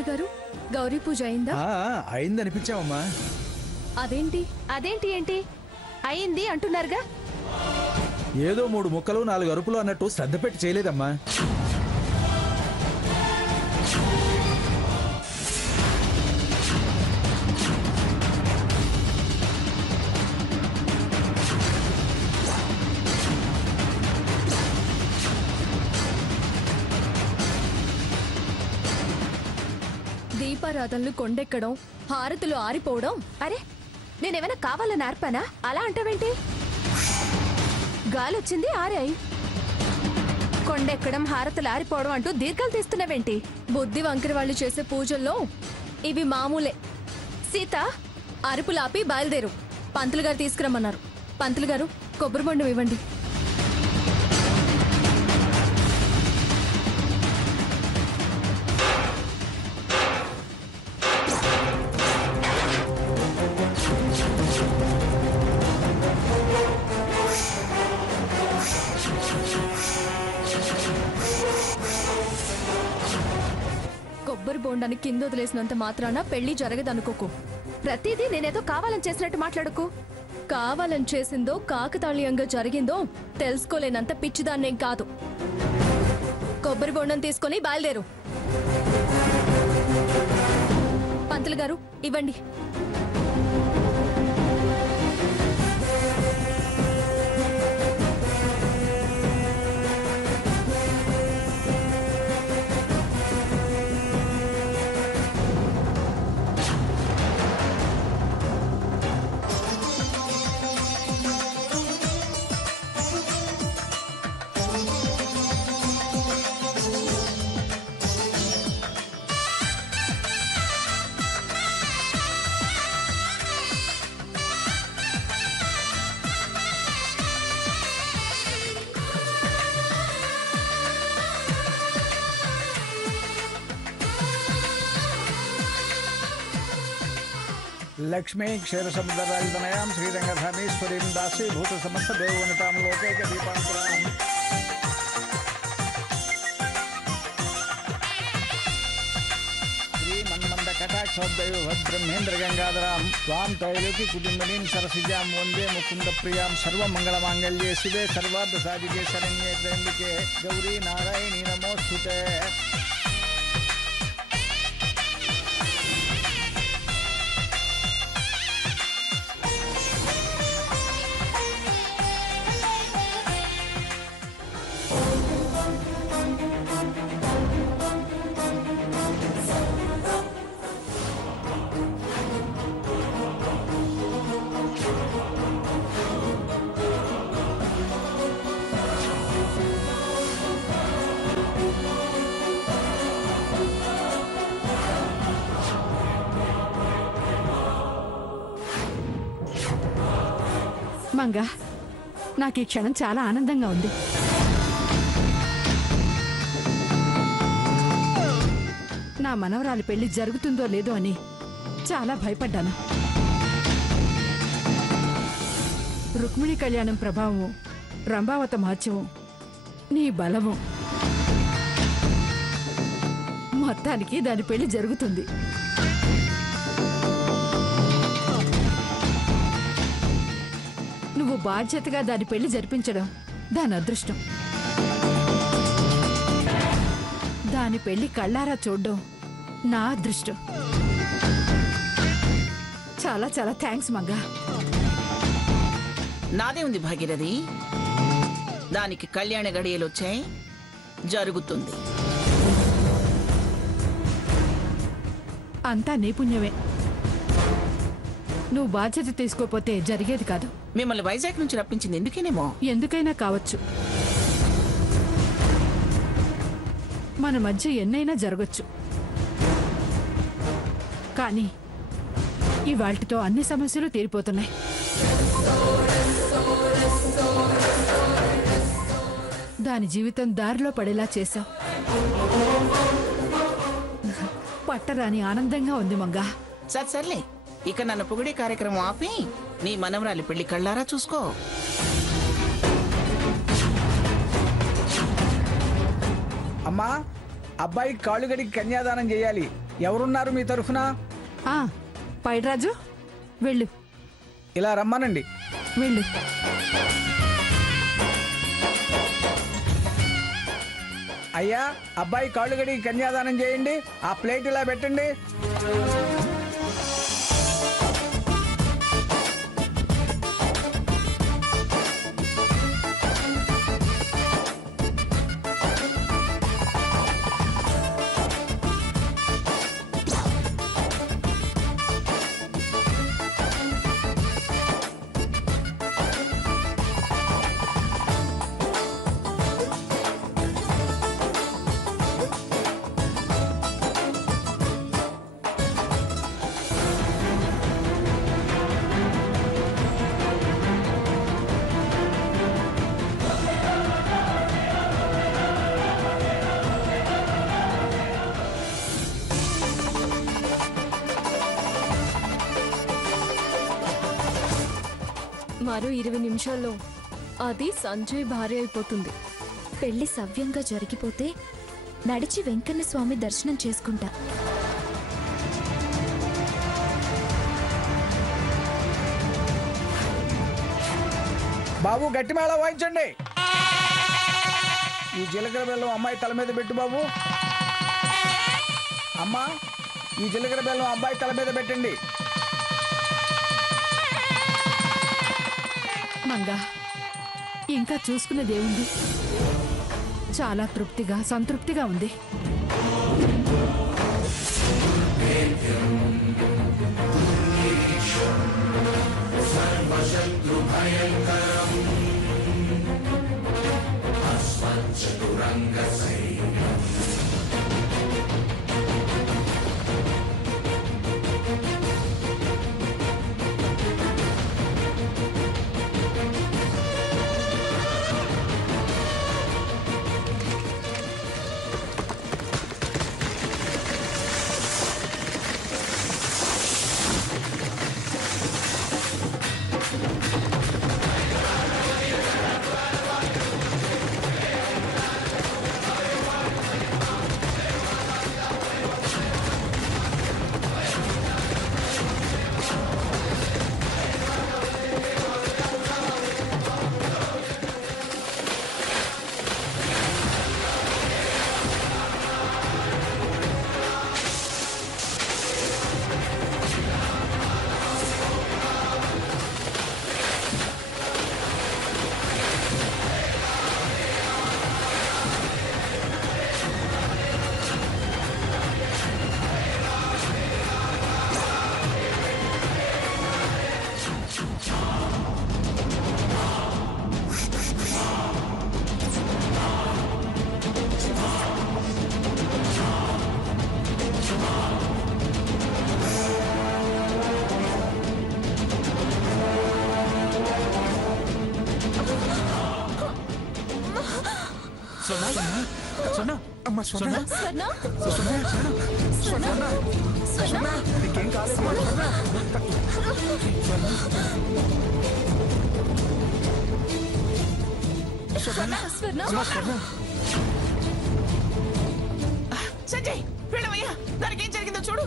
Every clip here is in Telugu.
పంతులు గారు, గౌరీ పూజ అయిందా? అయిందనిపించావమ్మా. అదేంటి ఏంటి అయింది అంటున్నారుగా? ఏదో 3 ముక్కలు 4 అరుపులు అన్నట్టు శ్రద్ధ పెట్టి చేయలేదమ్మా. దీపారాధనలు కొండెక్కడం, హారతులు ఆరిపోవడం. అరే, నేనేమైనా కావాలని ఆర్పానా? అలా అంటావేంటి? గాలొచ్చింది, ఆరాయి. కొండెక్కడం, హారతులు ఆరిపోవడం అంటూ దీర్ఘాలు తీస్తున్నావేంటి? బుద్ధి వంకరి వాళ్ళు చేసే పూజల్లో ఇవి మామూలే. సీత, అరుపులాపి బయలుదేరు. పంతులు గారు తీసుకురమ్మన్నారు. పంతులు గారు, కొబ్బరి బొండం ఇవ్వండి. కొబ్బరి బొండాన్ని కింద వదిలేసినంత మాత్రాన పెళ్లి జరగదనుకోకు. ప్రతిదీ నేనేదో కావాలని చేసినట్టు మాట్లాడుకు. కావాలని చేసిందో కాకతాళీయంగా జరిగిందో తెలుసుకోలేనంత పిచ్చిదాన్నేం కాదు. కొబ్బరి బొండం తీసుకొని బయలుదేరు. పంతులు గారు, ఇవ్వండి. లక్ష్మీ క్షీరసముద్రరాజతనయాం శ్రీరంగధామేశ్వరీం దాసీభూత సమస్త దేవోనితాం లోకైక దీపాంకురాం శ్రీమన్మంద కటాక్షోద్భ్రహ్మేంద్ర గంగాధరాం త్వాం త్రైలోకి కుటుంబనీం సరసిజాం వందే ముకుంద ప్రియాం సర్వమంగళమాంగళ్యే శివే సర్వార్థ సాధికే శరణ్యే త్ర్యంబకే గౌరీ నారాయణీ నమోస్తుతే. మంగా, నాకు ఈ క్షణం చాలా ఆనందంగా ఉంది. నా మనవరాలి పెళ్లి జరుగుతుందో లేదో అని చాలా భయపడ్డాను. రుక్మిణి కళ్యాణం ప్రభావము, రంభావత మహత్యము, నీ బలము, మొత్తానికి దాని పెళ్లి జరుగుతుంది. నువ్వు బాధ్యతగా దాని పెళ్లి జరిపించడం దాని అదృష్టం. దాని పెళ్లి కళ్ళారా చూడడం నా అదృష్టం. చాలా చాలా థ్యాంక్స్ మంగా. నాదే ఉంది భాగీరథి. దానికి కళ్యాణ గడియలు వచ్చాయి, జరుగుతుంది. అంతా నైపుణ్యమే. నువ్వు బాధ్యత తీసుకోపోతే జరిగేది కాదు. మిమ్మల్ని వైజాగ్ నుంచి రప్పించింది ఎందుకేనేమో. ఎందుకైనా కావచ్చు. మన మధ్య ఎన్నైనా జరగచ్చు. కానీ ఇవాళ్టితో అన్ని సమస్యలు తీరిపోతున్నాయి. దాని జీవితం దారిలో పడేలా చేశావు. పట్టరాని ఆనందంగా ఉంది మంగా. సర్లే, ఇక నన్ను పొగిడే కార్యక్రమం ఆపి నీ మనవరాలి పెళ్లి కళ్ళారా చూసుకో. అమ్మా, అబ్బాయి కాళ్ళుగడికి కన్యాదానం చేయాలి. ఎవరున్నారు మీ తరఫున? ఆ, పైడిరాజు వెళ్ళు ఇలా రమ్మనండి. వెళ్ళు. అయ్యా, అబ్బాయి కాళ్ళు గడిగి కన్యాదానం చేయండి. ఆ ప్లేట్ ఇలా పెట్టండి. మరో 20 నిమిషాల్లో అది సంజయ్ భార్య అయిపోతుంది. పెళ్లి సవ్యంగా జరిగిపోతే నడిచి వెంకన్న స్వామి దర్శనం చేసుకుంటా. బాబు, గట్టి మేళ వాయించండి. ఈ జీలకర్ర బెల్లం అమ్మాయి తల మీద పెట్టు బాబు. అమ్మా, ఈ జీలకర్ర బెల్లం అబ్బాయి తల మీద పెట్టండి. మంగా, ఇంకా చూసుకునేదేముంది? చాలా తృప్తిగా సంతృప్తిగా ఉంది. సంజయ్, వెళ్ళవయ్యా. దానికి ఏం జరిగిందో చూడు.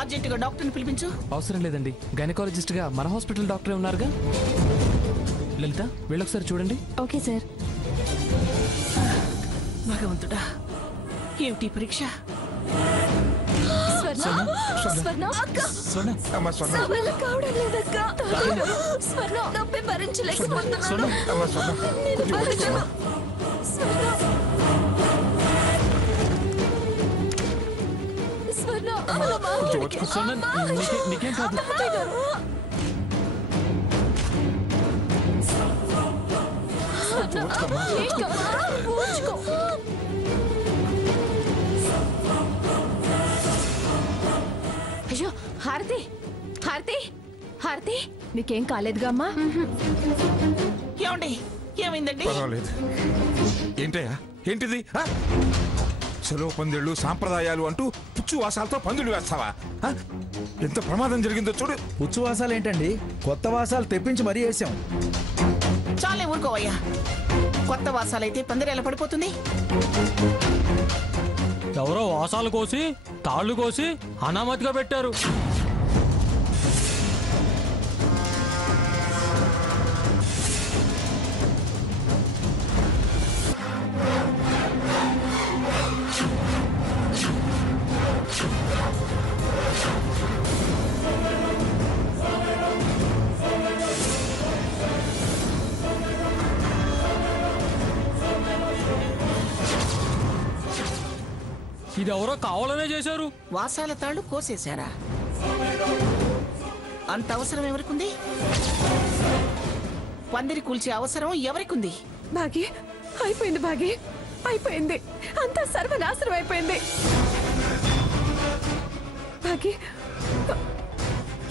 అర్జెంటుగా డాక్టర్ని పిలిపించు. అవసరం లేదండి, గైనకాలజిస్ట్ గా మన హాస్పిటల్ డాక్టరే ఉన్నారుగా. లలిత, వెళ్ళొకసారి చూడండి. Okay sir. భగవంతుడా, ఏమిటి పరీక్ష? స్వర్ణ, అక్క, నా వల్ల కావడం లేదక్క. స్వర్ణ, నొప్పి భరించలేకపోతున్నాను. నేను భరించను. స్వర్ణ, అలా మాట్లాడకు. నీకేం కాదు. అయ్యో, హారతి, హారతి, హారతి, నీకేం కాలేదుగా అమ్మా? ఏమండి, ఏమైందండి? పర్వాలేదు. ఏంటయ్యా, ఏంటిది? సెలవు పందిళ్ళు, సాంప్రదాయాలు అంటూ పుచ్చు వాసాలతో పందులు వేస్తావా? ఎంత ప్రమాదం జరిగిందో చూడు. పుచ్చువాసాలు ఏంటండి? కొత్త వాసాలు తెప్పించి మరీ వేసాం. చాలే ఊరుకోవయ్యా. కొత్త వాసాలైతే పందిరి ఎలా పడిపోతుంది? ఎవరో వాసాలు కోసి తాళ్ళు కోసి అనామతిగా పెట్టారు. ఇది ఎవరో కావాలనే చేశారు. వాసాల తాళ్ళు కోసేశారా? అంత అవసరం ఎవరికుంది? పందిరి కూల్చే అవసరం ఎవరికుంది? భాగి అయిపోయింది, భాగి అయిపోయింది, అంతా సర్వనాశనం అయిపోయింది. భాగి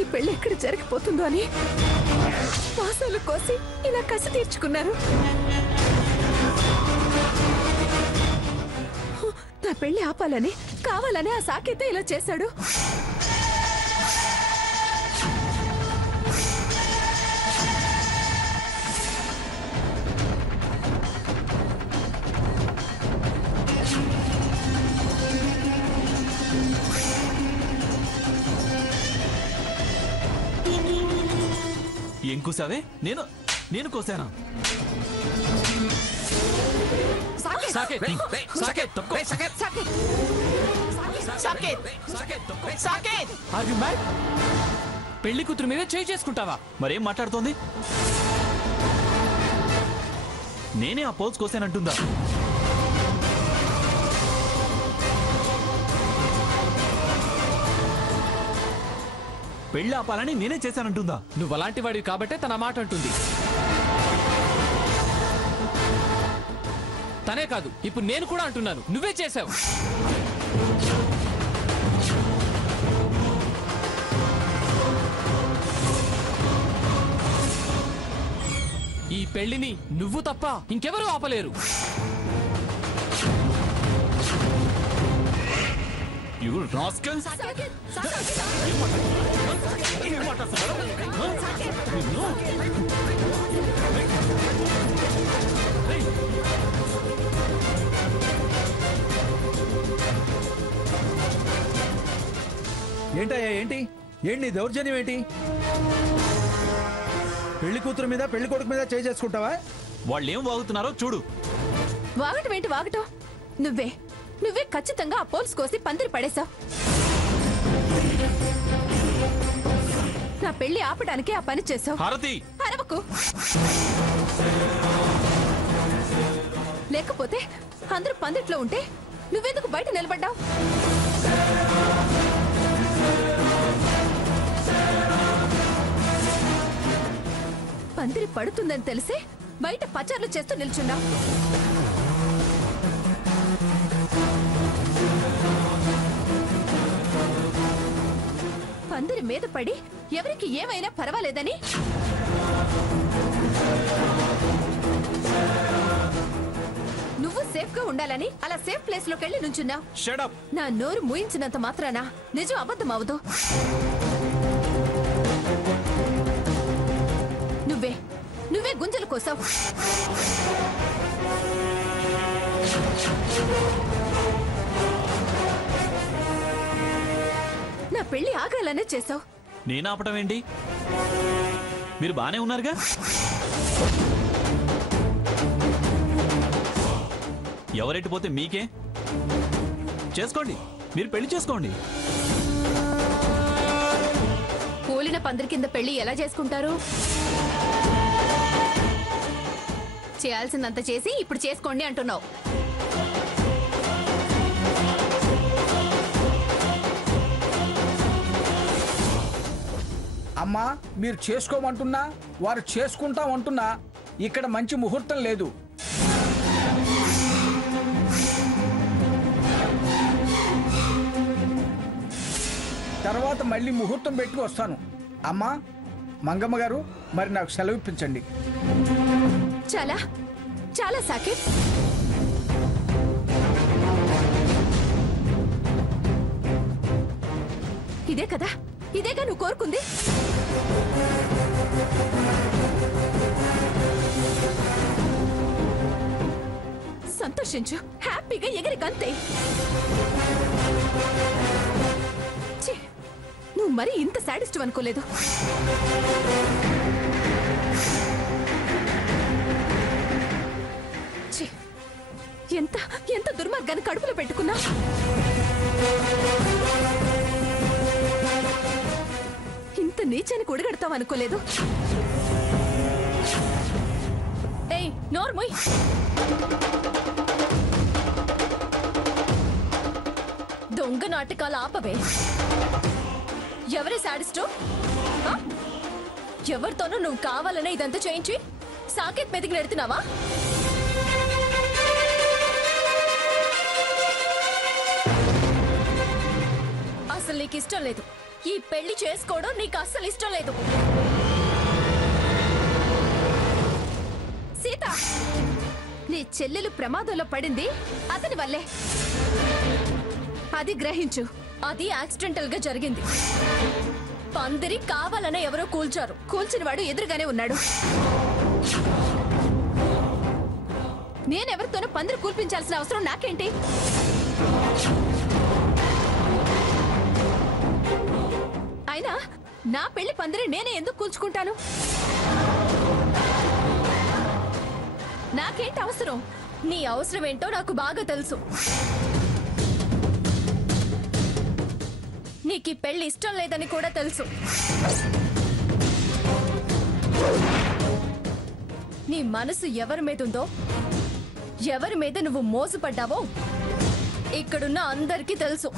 ఈ పెళ్లి ఎక్కడ జరిగిపోతుందో అని వాసాలు కోసి ఇలా కసి తీర్చుకున్నారు. నా పెళ్లి ఆపాలని కావాలని ఆ సాకేత ఇలా చేశాడు. ఏం కూసావే? నేను కోసానా? పెళ్లి కూతురు మీద చేయి చేసుకుంటావా? మరేం మాట్లాడుతోంది? నేనే ఆ పోల్స్ కోసానంటుందా? పెళ్లి ఆపాలని నేనే చేశానంటుందా? నువ్వు అలాంటి వాడివి కాబట్టే తన మాట అంటుంది. తనే కాదు, ఇప్పుడు నేను కూడా అంటున్నాను, నువ్వే చేశావు. ఈ పెళ్లిని నువ్వు తప్ప ఇంకెవరూ ఆపలేరు. You rascal! ఏంటయ్యా, ఏంటి ఏంటి దౌర్జన్యం? ఏంటి పెళ్లి కూతురు మీద పెళ్లి కొడుకు మీద చేయి చేసుకుంటావా? వాళ్ళేం వాగుతున్నారో చూడు. వాగటం ఏంటి వాగటం? నువ్వే ఖచ్చితంగా ఆ పోల్స్ కోసి పందిరి పడేశావు. నా పెళ్లి ఆపడానికి ఆ పని చేశావు. హారతి, అరవకు. లేకపోతే అందరూ పందిట్లో ఉంటే నువ్వెందుకు బయట నిలబడ్డావు? పందిరి పడుతుందని తెలిసి బయట పచార్లు చేస్తూ నిల్చున్నావు. పందిరి మీద పడి ఎవరికి ఏమైనా పర్వాలేదని నువ్వు సేఫ్ గా ఉండాలని అలా సేఫ్ ప్లేస్ లోకి వెళ్ళి నుంచున్నావు. Shut up. నా నోరు మూయించినంత మాత్రాన నిజం అబద్ధం అవదు. నువ్వే గుంజలు కోసావు. నా పెళ్లి ఆగాలనే చేసావు. నేను ఆపటం ఏంటి? మీరు బానే ఉన్నారుగా. ఎవరెట్టిపోతే మీకే. చేసుకోండి, మీరు పెళ్లి చేసుకోండి. కూలిన పందిరి కింద పెళ్లి ఎలా చేసుకుంటారు? చేయాల్సిందంత చేసి ఇప్పుడు చేసుకోండి అంటున్నావు. అమ్మా, మీరు చేసుకోమంటున్నా వారు చేసుకుంటామంటున్నా ఇక్కడ మంచి ముహూర్తం లేదు. తర్వాత మళ్ళీ ముహూర్తం పెట్టుకు వస్తాను. అమ్మా, మంగమ్మ గారు, మరి నాకు సెలవు ఇప్పించండి. చాలా చాలా సాకేత్. ఇదేగా నువ్వు కోరుకుంది. సంతోషించు, హ్యాపీగా ఎగిరి కంతే. నువ్వు మరి ఇంత సాడిస్ట్ అనుకోలేదు. ఎంత ఎంత దుర్మార్గాన్ని కడుపులో పెట్టుకున్నా. ఇంత నీచానికి ఒడిగడతావు అనుకోలేదు. ఏయ్ నోర్మోయ్, దొంగ నాటకాలు ఆపవే. ఎవరి సాడిస్టు? ఎవరితోనూ నువ్వు కావాలనే ఇదంతా చేయించి సాకేత్ మీదకి నెడుతున్నావా? అసలు నీకు ఇష్టం లేదు. ఈ పెళ్లి చేసుకోవడం నీకు అస్సలు ఇష్టం లేదు. సీత, నీ చెల్లెలు ప్రమాదంలో పడింది అతని వల్లే. అది గ్రహించు. అది యాక్సిడెంటల్ గా జరిగింది. పందిరి కావాలనే ఎవరో కూల్చారు. కూల్చిన వాడు ఎదురుగానే ఉన్నాడు. నేనెవరితోనూ పందిరి కూల్పించాల్సిన అవసరం నాకేంటి? అయినా నా పెళ్లి పందిరి నేనే ఎందుకు కూల్చుకుంటాను? నాకేంటి అవసరం? నీ అవసరం ఏంటో నాకు బాగా తెలుసు. నీకు ఈ పెళ్లి ఇష్టం లేదని కూడా తెలుసు. నీ మనసు ఎవరి మీద ఉందో, ఎవరి మీద నువ్వు మోసపడ్డావో ఇక్కడున్న అందరికీ తెలుసు.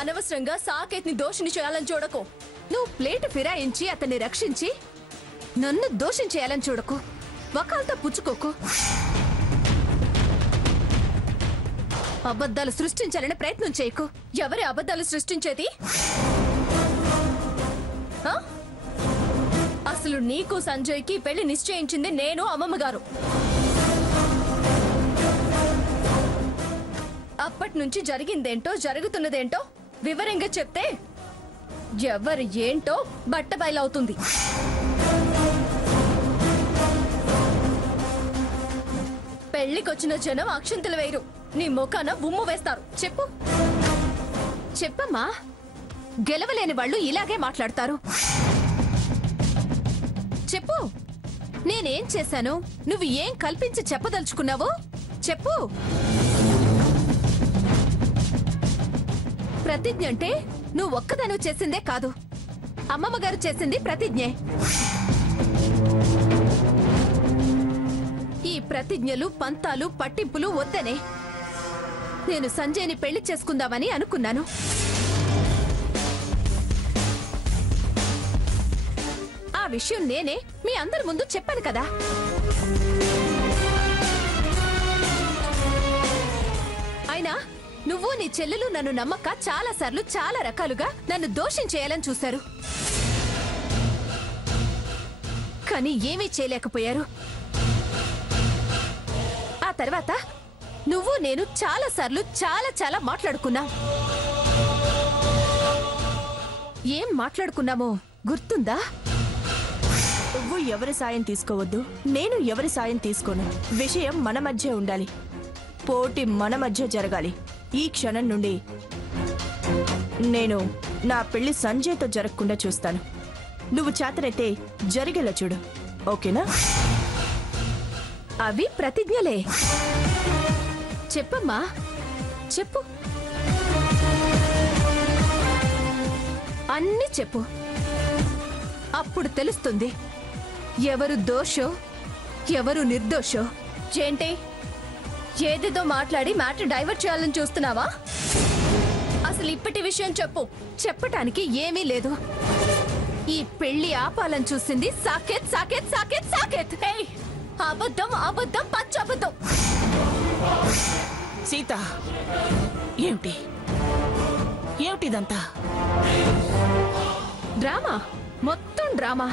అనవసరంగా సాకేత్ ని దోషిని చేయాలని చూడకు. నువ్వు ప్లేట్ ఫిరాయించి అతన్ని రక్షించి నన్ను దోషం చేయాలని చూడకు. వకాల్తో పుచ్చుకోకు. అబద్ధాలు సృష్టించాలని ప్రయత్నం చేయకు. ఎవరి అబద్ధాలు సృష్టించేది? అసలు నీకు సంజయ్కి పెళ్లి నిశ్చయించింది నేను, అమ్మమ్మగారు. అప్పటి నుంచి జరిగిందేంటో జరుగుతున్నదేంటో వివరంగా చెప్తే ఎవరు ఏంటో బట్ట బయలవుతుంది. పెళ్లికొచ్చిన జనం అక్షంతలు వేయరు, నీ ముఖాన ఉమ్ము వేస్తారు. చెప్పు చెప్పమ్మా. గెలవలేని వాళ్ళు ఇలాగే మాట్లాడతారు. చెప్పు, నేనేం చేశాను? నువ్వు ఏం కల్పించి చెప్పదలుచుకున్నావో చెప్పు. ప్రతిజ్ఞ అంటే నువ్వు ఒక్కదాను చేసిందే కాదు, అమ్మమ్మగారు చేసింది ప్రతిజ్ఞే. ఈ ప్రతిజ్ఞలు, పంతాలు, పట్టింపులు వద్దనే నేను సంజయ్ని పెళ్లి చేసుకుందామని అనుకున్నాను. ఆ విషయం నేనే మీ అందరి ముందు చెప్పాను కదా. అయినా నువ్వు నీ చెల్లెలు నన్ను నమ్మక చాలా సార్లు చాలా రకాలుగా నన్ను దోషం చేయాలని చూశారు. కానీ ఏమీ చేయలేకపోయారు. ఆ తర్వాత నువ్వు నేను చాలా సార్లు చాలా చాలా మాట్లాడుకున్నా. ఏం మాట్లాడుకున్నామో గుర్తుందా? నువ్వు ఎవరి సాయం తీసుకోవద్దు, నేను ఎవరి సాయం తీసుకోను. విషయం మన మధ్య ఉండాలి, పోటీ మన మధ్య జరగాలి. ఈ క్షణం నుండి నేను నా పెళ్లి సంజయ్తో జరగకుండా చూస్తాను. నువ్వు చేతనైతే జరిగేలా చూడు, ఓకేనా? అవి ప్రతిజ్ఞలే. చెప్పమ్మా, చెప్పు. అన్నీ చెప్పు. అప్పుడు తెలుస్తుంది ఎవరు దోషో ఎవరు నిర్దోషో. ఏంటి, ఏదేదో మాట్లాడి మ్యాటర్ డైవర్ట్ చేయాలని చూస్తున్నావా? అసలు ఇప్పటి విషయం చెప్పు. చెప్పటానికి ఏమీ లేదు. ఈ పెళ్లి ఆపాలని చూసింది సాకేత్, సాకేత్, సాకేత్, సాకేత్. అబద్ధం, అబద్ధం, పచ్చ అబద్ధం. సీత, ఏమిటి ఏమిటిదంతా? డ్రామా, మొత్తం డ్రామా.